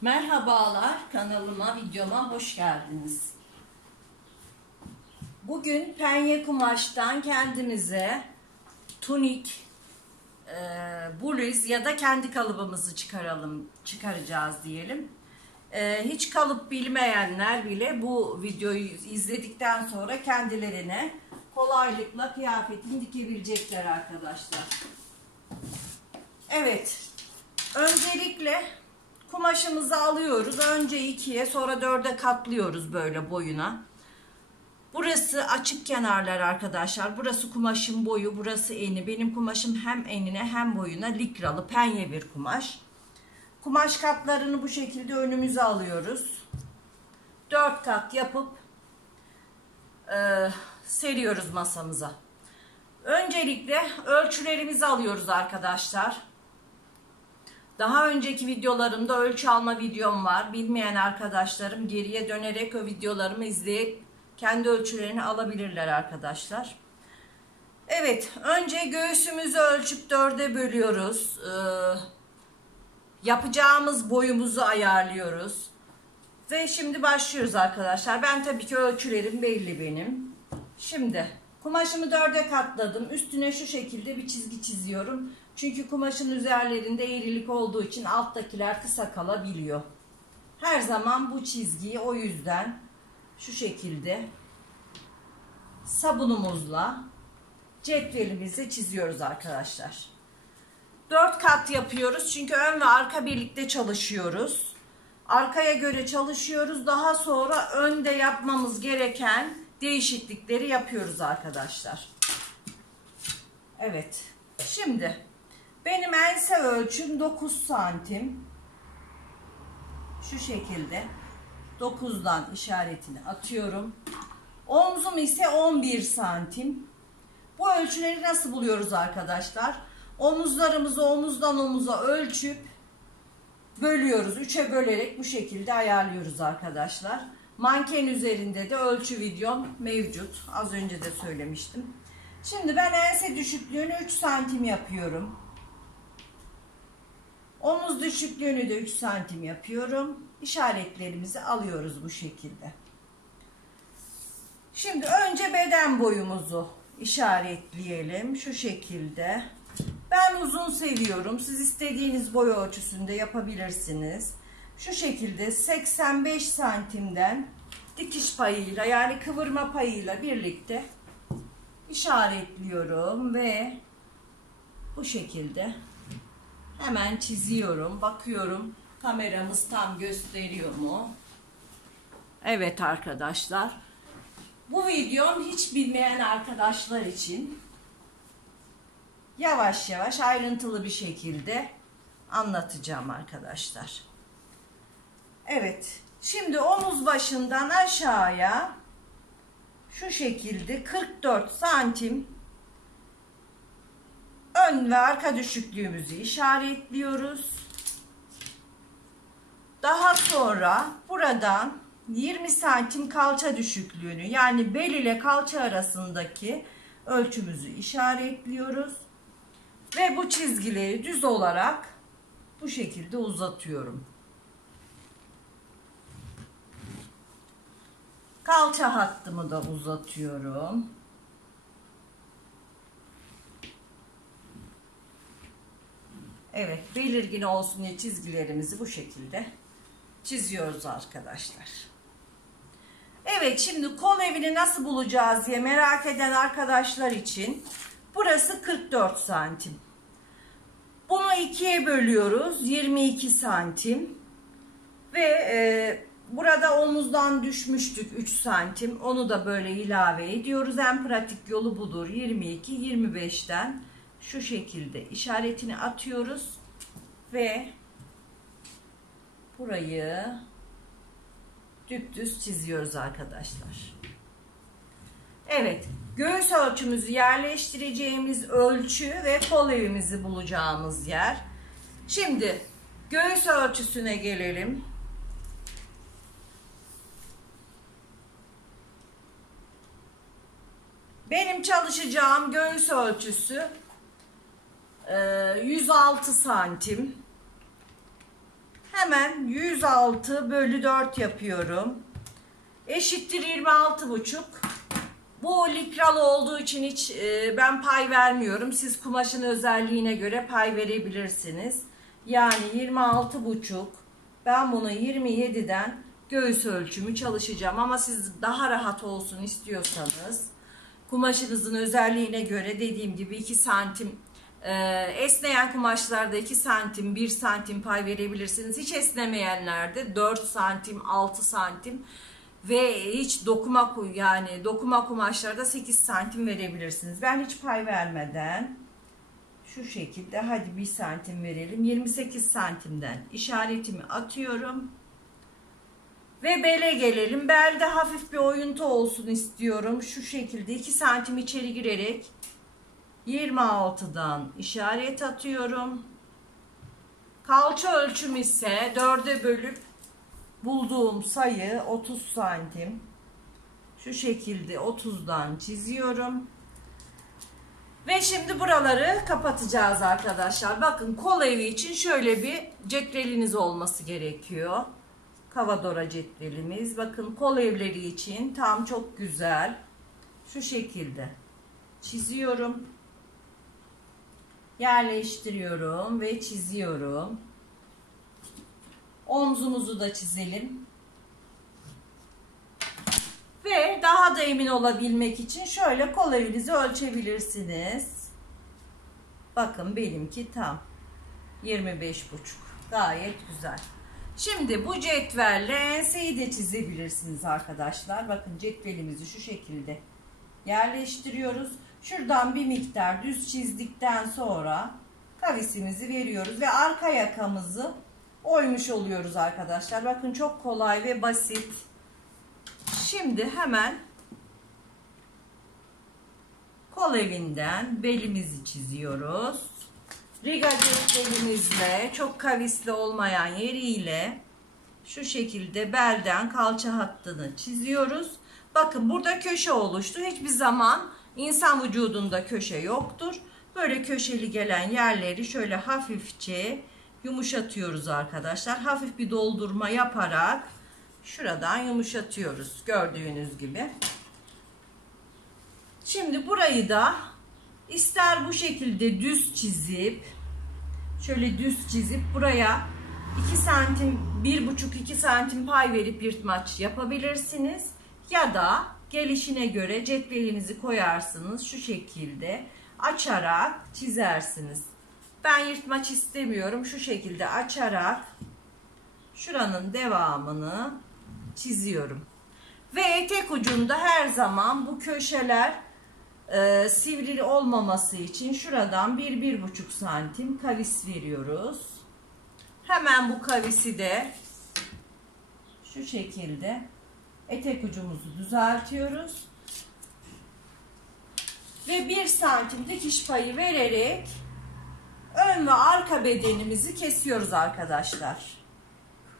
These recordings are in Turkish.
Merhabalar, kanalıma, videoma hoş geldiniz. Bugün penye kumaştan kendimize tunik, bluz ya da kendi kalıbımızı çıkaracağız diyelim. Hiç kalıp bilmeyenler bile bu videoyu izledikten sonra kendilerine kolaylıkla kıyafetini dikebilecekler arkadaşlar. Evet, öncelikle kumaşımızı alıyoruz. Önce 2'ye sonra 4'e katlıyoruz böyle boyuna. Burası açık kenarlar arkadaşlar. Burası kumaşın boyu, burası eni. Benim kumaşım hem enine hem boyuna likralı penye bir kumaş. Kumaş katlarını bu şekilde önümüze alıyoruz. 4 kat yapıp seriyoruz masamıza. Öncelikle ölçülerimizi alıyoruz arkadaşlar. Daha önceki videolarımda ölçü alma videom var. Bilmeyen arkadaşlarım geriye dönerek o videolarımı izleyip kendi ölçülerini alabilirler arkadaşlar. Evet, önce göğsümüzü ölçüp 4'e bölüyoruz. Yapacağımız boyumuzu ayarlıyoruz. Ve şimdi başlıyoruz arkadaşlar. Ben tabii ki ölçülerim belli benim. Şimdi kumaşımı 4'e katladım. Üstüne şu şekilde bir çizgi çiziyorum. Çünkü kumaşın üzerlerinde eğrilik olduğu için alttakiler kısa kalabiliyor. Her zaman bu çizgiyi o yüzden şu şekilde sabunumuzla cetvelimizi çiziyoruz arkadaşlar. 4 kat yapıyoruz çünkü ön ve arka birlikte çalışıyoruz. Arkaya göre çalışıyoruz. Daha sonra önde yapmamız gereken değişiklikleri yapıyoruz arkadaşlar. Evet. Şimdi benim ense ölçüm 9 santim. Şu şekilde 9'dan işaretini atıyorum. Omzum ise 11 santim. Bu ölçüleri nasıl buluyoruz arkadaşlar? Omuzlarımızı omuzdan omuza ölçüp bölüyoruz. 3'e bölerek bu şekilde ayarlıyoruz arkadaşlar. Manken üzerinde de ölçü videom mevcut. Az önce de söylemiştim. Şimdi ben ense düşüklüğünü 3 santim yapıyorum. Omuz düşüklüğünü de 3 santim yapıyorum. İşaretlerimizi alıyoruz bu şekilde. Şimdi önce beden boyumuzu işaretleyelim. Şu şekilde. Ben uzun seviyorum. Siz istediğiniz boy ölçüsünde yapabilirsiniz. Şu şekilde 85 santimden dikiş payıyla yani kıvırma payıyla birlikte işaretliyorum ve bu şekilde hemen çiziyorum. Bakıyorum kameramız tam gösteriyor mu? Evet arkadaşlar. Bu videom hiç bilmeyen arkadaşlar için yavaş yavaş ayrıntılı bir şekilde anlatacağım arkadaşlar. Evet. Şimdi omuz başından aşağıya şu şekilde 44 santim ön ve arka düşüklüğümüzü işaretliyoruz. Daha sonra buradan 20 santim kalça düşüklüğünü yani bel ile kalça arasındaki ölçümüzü işaretliyoruz. Ve bu çizgileri düz olarak bu şekilde uzatıyorum. Kalça hattımı da uzatıyorum. Evet, belirgin olsun diye çizgilerimizi bu şekilde çiziyoruz arkadaşlar. Evet, şimdi kol evini nasıl bulacağız diye merak eden arkadaşlar için burası 44 santim. Bunu 2'ye bölüyoruz. 22 santim. Ve burada omuzdan düşmüştük 3 santim. Onu da böyle ilave ediyoruz. En pratik yolu budur. 22-25'ten şu şekilde işaretini atıyoruz. Ve burayı düz çiziyoruz arkadaşlar. Evet. Göğüs ölçümüzü yerleştireceğimiz ölçü ve kol evimizi bulacağımız yer. Şimdi göğüs ölçüsüne gelelim. Benim çalışacağım göğüs ölçüsü 106 santim. hemen 106 bölü 4 yapıyorum. Eşittir 26,5. Bu likralı olduğu için hiç ben pay vermiyorum. Siz kumaşın özelliğine göre pay verebilirsiniz. Yani 26,5. Ben bunu 27'den göğüs ölçümü çalışacağım. Ama siz daha rahat olsun istiyorsanız kumaşınızın özelliğine göre dediğim gibi 2 santim esneyen kumaşlarda 2 santim 1 santim pay verebilirsiniz. Hiç esnemeyenlerde 4 santim 6 santim ve hiç dokuma kumaşlarda 8 santim verebilirsiniz. Ben hiç pay vermeden şu şekilde hadi 1 santim verelim. 28 santimden işaretimi atıyorum. Ve bele gelelim. Belde hafif bir oyuntu olsun istiyorum. Şu şekilde 2 santim içeri girerek 26'dan işaret atıyorum. Kalça ölçüm ise 4'e bölüp bulduğum sayı 30 santim. Şu şekilde 30'dan çiziyorum. Ve şimdi buraları kapatacağız arkadaşlar. Bakın kol evi için şöyle bir cetveliniz olması gerekiyor. Kavadora cetvelimiz. Bakın kol evleri için tam çok güzel. Şu şekilde çiziyorum. Yerleştiriyorum ve çiziyorum. Omzumuzu da çizelim. Ve daha da emin olabilmek için şöyle kol evinizi ölçebilirsiniz. Bakın benimki tam 25,5. Gayet güzel. Şimdi bu cetvelle enseyi de çizebilirsiniz arkadaşlar. Bakın cetvelimizi şu şekilde yerleştiriyoruz. Şuradan bir miktar düz çizdikten sonra kavisimizi veriyoruz ve arka yakamızı oymuş oluyoruz arkadaşlar. Bakın çok kolay ve basit. Şimdi hemen kol evinden belimizi çiziyoruz. Riga cetvelimizle çok kavisli olmayan yeriyle şu şekilde belden kalça hattını çiziyoruz. Bakın burada köşe oluştu. Hiçbir zaman insan vücudunda köşe yoktur. Böyle köşeli gelen yerleri şöyle hafifçe yumuşatıyoruz arkadaşlar. Hafif bir doldurma yaparak şuradan yumuşatıyoruz gördüğünüz gibi. Şimdi burayı da ister bu şekilde düz çizip şöyle düz çizip buraya 2 santim 1,5-2 santim pay verip yırtmaç yapabilirsiniz. Ya da gelişine göre cetvelinizi koyarsınız. Şu şekilde açarak çizersiniz. Ben yırtmaç istemiyorum. Şu şekilde açarak şuranın devamını çiziyorum. Ve etek ucunda her zaman bu köşeler sivri olmaması için şuradan 1-1,5 santim kavis veriyoruz. Hemen bu kavisi de şu şekilde etek ucumuzu düzeltiyoruz. Ve 1 santim dikiş payı vererek ön ve arka bedenimizi kesiyoruz arkadaşlar.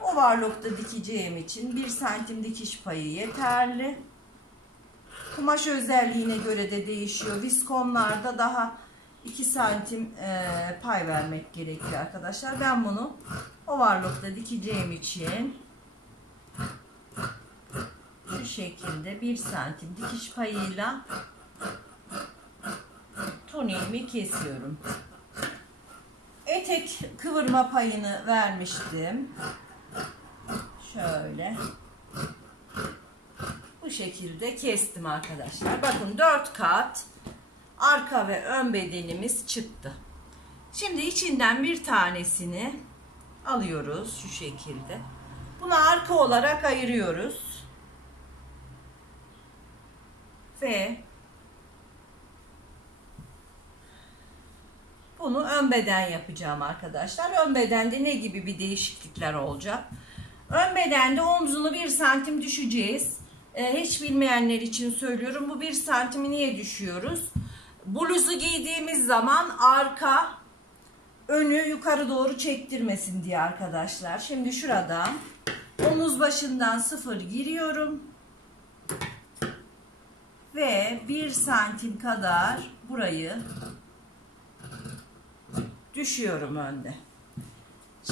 Overlock'ta dikeceğim için 1 santim dikiş payı yeterli. Kumaş özelliğine göre de değişiyor. Viskonlarda daha 2 santim pay vermek gerekiyor arkadaşlar. Ben bunu overlock'ta dikeceğim için şu şekilde 1 santim dikiş payıyla tuniğimi kesiyorum. Etek kıvırma payını vermiştim. Şöyle bu şekilde kestim arkadaşlar. Bakın 4 kat arka ve ön bedenimiz çıktı. Şimdi içinden bir tanesini alıyoruz şu şekilde. Bunu arka olarak ayırıyoruz. Ve bunu ön beden yapacağım arkadaşlar. Ön bedende ne gibi bir değişiklikler olacak? Ön bedende omzunu 1 santim düşeceğiz. Hiç bilmeyenler için söylüyorum. Bu 1 santimi niye düşüyoruz? Bluzu giydiğimiz zaman arka önü yukarı doğru çektirmesin diye arkadaşlar. Şimdi şuradan omuz başından 0 giriyorum. Ve 1 santim kadar burayı düşüyorum önde.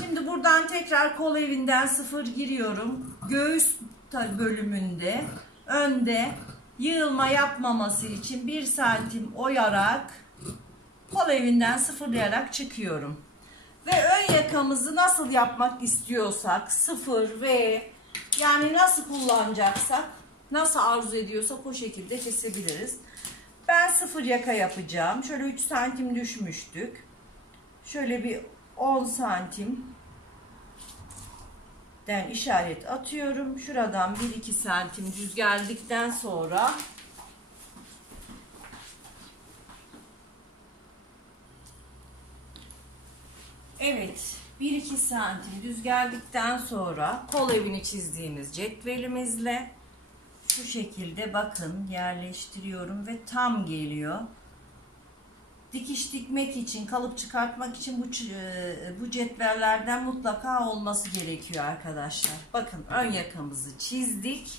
Şimdi buradan tekrar kol evinden 0 giriyorum. Göğüs bölümünde önde yığılma yapmaması için 1 santim oyarak kol evinden sıfırlayarak çıkıyorum. Ve ön yakamızı nasıl yapmak istiyorsak 0 ve yani nasıl kullanacaksak, nasıl arzu ediyorsak o şekilde kesebiliriz. Ben 0 yaka yapacağım. Şöyle 3 santim düşmüştük. Şöyle bir 10 santimden işaret atıyorum. Şuradan 1-2 santim düz geldikten sonra evet 1-2 santim düz geldikten sonra kol evini çizdiğimiz cetvelimizle şu şekilde bakın yerleştiriyorum ve tam geliyor. Dikiş dikmek için, kalıp çıkartmak için bu cetvellerden mutlaka olması gerekiyor arkadaşlar. Bakın ön yakamızı çizdik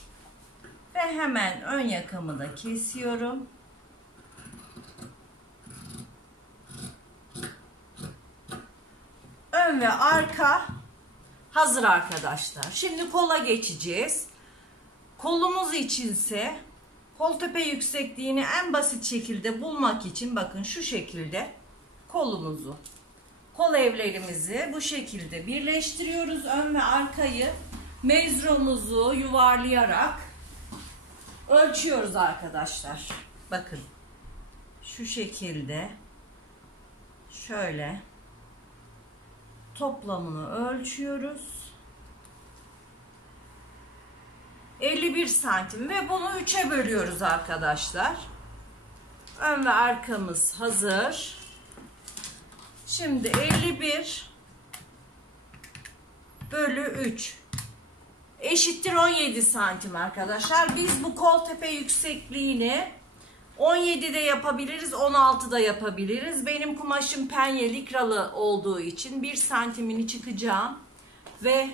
ve hemen ön yakamı da kesiyorum. Ön ve arka hazır arkadaşlar. Şimdi kola geçeceğiz. Kolumuz içinse kol tepe yüksekliğini en basit şekilde bulmak için bakın şu şekilde kolumuzu, kol evlerimizi bu şekilde birleştiriyoruz. Ön ve arkayı mezromuzu yuvarlayarak ölçüyoruz arkadaşlar. Bakın şu şekilde şöyle toplamını ölçüyoruz. 51 santim ve bunu 3'e bölüyoruz arkadaşlar. Ön ve arkamız hazır. Şimdi 51 bölü 3 eşittir 17 santim arkadaşlar. Biz bu kol tepe yüksekliğini 17'de yapabiliriz, 16'da yapabiliriz. Benim kumaşım penye likralı olduğu için 1 santimini çıkacağım ve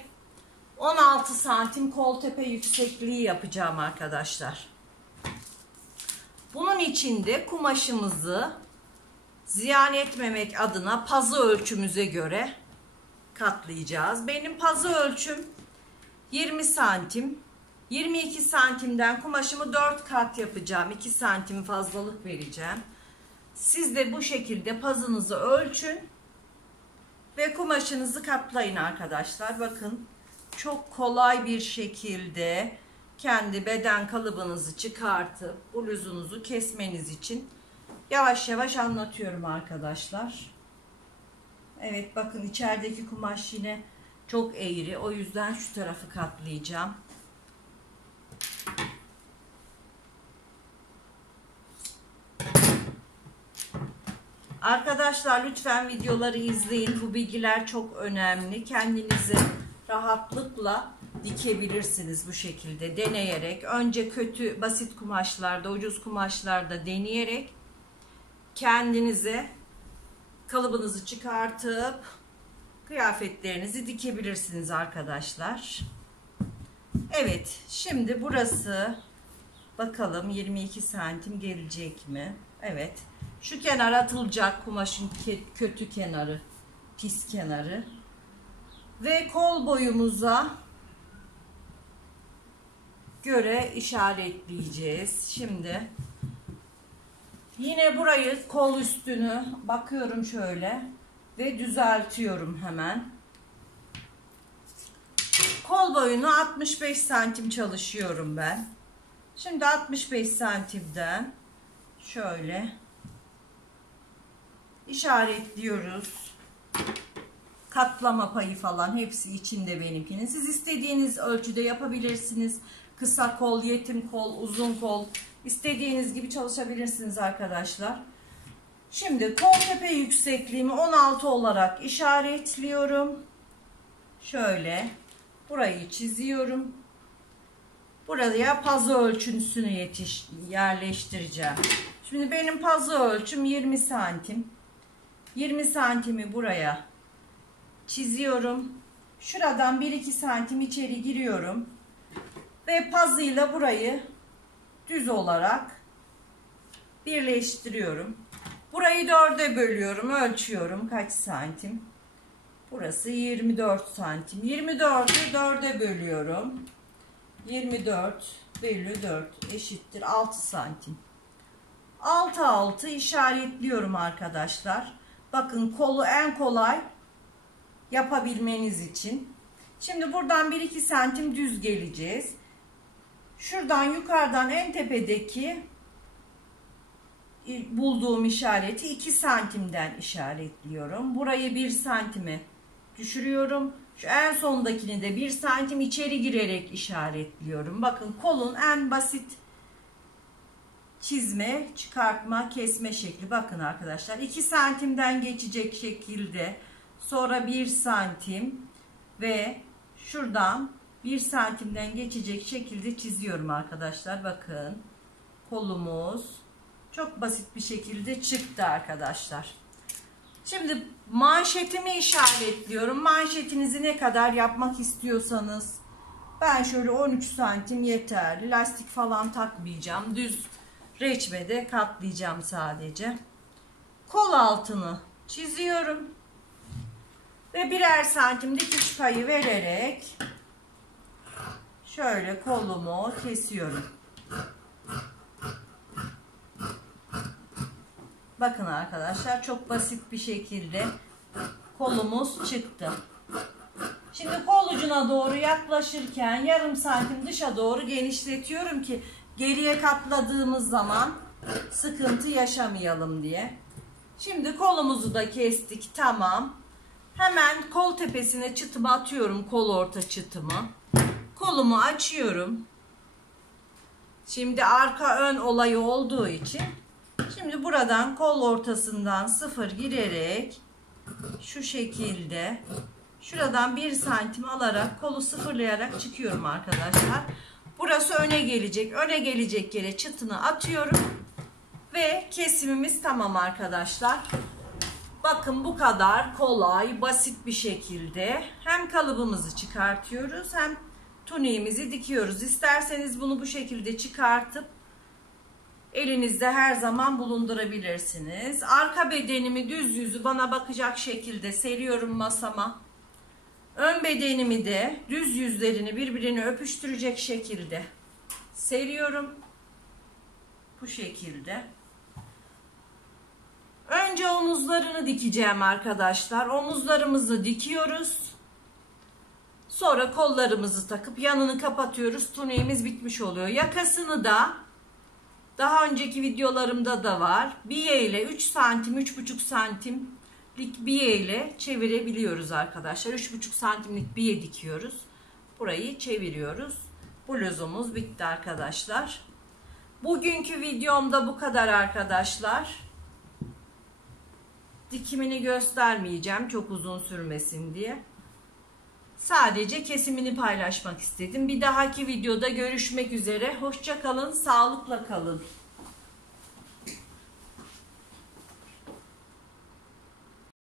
16 santim kol tepe yüksekliği yapacağım arkadaşlar. Bunun için de kumaşımızı ziyan etmemek adına pazı ölçümüze göre katlayacağız. Benim pazı ölçüm 20 santim. 22 santimden kumaşımı 4 kat yapacağım. 2 santim fazlalık vereceğim. Siz de bu şekilde pazınızı ölçün ve kumaşınızı katlayın arkadaşlar. Bakın çok kolay bir şekilde kendi beden kalıbınızı çıkartıp bluzunuzu kesmeniz için yavaş yavaş anlatıyorum arkadaşlar. Evet bakın içerideki kumaş yine çok eğri. O yüzden şu tarafı katlayacağım. Arkadaşlar lütfen videoları izleyin. Bu bilgiler çok önemli. Kendinizi rahatlıkla dikebilirsiniz bu şekilde deneyerek. Önce kötü basit kumaşlarda, ucuz kumaşlarda deneyerek kendinize kalıbınızı çıkartıp kıyafetlerinizi dikebilirsiniz arkadaşlar. Evet, şimdi burası bakalım 22 santim gelecek mi? Evet. Şu kenar atılacak, kumaşın kötü kenarı, pis kenarı. Ve kol boyumuza göre işaretleyeceğiz. Şimdi yine burayı, kol üstünü bakıyorum şöyle ve düzeltiyorum hemen. Kol boyunu 65 santim çalışıyorum ben. Şimdi 65 santimden şöyle işaretliyoruz. Katlama payı falan hepsi içinde benimkinin. Siz istediğiniz ölçüde yapabilirsiniz. Kısa kol, yetim kol, uzun kol, istediğiniz gibi çalışabilirsiniz arkadaşlar. Şimdi kol tepe yüksekliğimi 16 olarak işaretliyorum. Şöyle burayı çiziyorum. Buraya pazı ölçüsünü yerleştireceğim. Şimdi benim pazı ölçüm 20 santim. 20 santimi buraya çiziyorum. Şuradan 1-2 santim içeri giriyorum. Ve pazıyla burayı düz olarak birleştiriyorum. Burayı 4'e bölüyorum. Ölçüyorum kaç santim. Burası 24 santim. 24'ü 4'e bölüyorum. 24 bölü 4 eşittir 6 santim. 6 işaretliyorum arkadaşlar. Bakın kolu en kolay yapabilmeniz için. Şimdi buradan 1-2 santim düz geleceğiz. Şuradan yukarıdan en tepedeki bulduğum işareti 2 santimden işaretliyorum. Burayı 1 santime düşürüyorum. Şu en sondakini de 1 santim içeri girerek işaretliyorum. Bakın kolun en basit çizme, çıkartma, kesme şekli. Bakın arkadaşlar 2 santimden geçecek şekilde, sonra 1 santim ve şuradan 1 santimden geçecek şekilde çiziyorum arkadaşlar. Bakın kolumuz çok basit bir şekilde çıktı arkadaşlar. Şimdi manşetimi işaretliyorum. Manşetinizi ne kadar yapmak istiyorsanız, ben şöyle 13 santim yeterli. Lastik falan takmayacağım. Düz reçmede katlayacağım sadece. Kol altını çiziyorum. Ve birer santim dikiş payı vererek şöyle kolumu kesiyorum. Bakın arkadaşlar çok basit bir şekilde kolumuz çıktı. Şimdi kol ucuna doğru yaklaşırken yarım santim dışa doğru genişletiyorum ki geriye katladığımız zaman sıkıntı yaşamayalım diye. Şimdi kolumuzu da kestik, tamam. Hemen kol tepesine çıtımı atıyorum, kol orta çıtımı. Kolumu açıyorum. Şimdi arka ön olayı olduğu için şimdi buradan kol ortasından 0 girerek şu şekilde şuradan 1 santim alarak kolu sıfırlayarak çıkıyorum arkadaşlar. Burası öne gelecek. Öne gelecek yere çıtını atıyorum ve kesimimiz tamam arkadaşlar. Bakın bu kadar kolay, basit bir şekilde hem kalıbımızı çıkartıyoruz hem tuniğimizi dikiyoruz. İsterseniz bunu bu şekilde çıkartıp elinizde her zaman bulundurabilirsiniz. Arka bedenimi düz yüzü bana bakacak şekilde seriyorum masama. Ön bedenimi de düz yüzlerini birbirine öpüştürecek şekilde seriyorum. Bu şekilde. Önce omuzlarını dikeceğim arkadaşlar. Omuzlarımızı dikiyoruz. Sonra kollarımızı takıp yanını kapatıyoruz. Tuniğimiz bitmiş oluyor. Yakasını da daha önceki videolarımda da var. Biye ile 3 santim, 3,5 santimlik biye ile çevirebiliyoruz arkadaşlar. 3,5 santimlik biye dikiyoruz. Burayı çeviriyoruz. Bluzumuz bitti arkadaşlar. Bugünkü videomda bu kadar arkadaşlar. Dikimini göstermeyeceğim çok uzun sürmesin diye. Sadece kesimini paylaşmak istedim. Bir dahaki videoda görüşmek üzere. Hoşça kalın, sağlıkla kalın.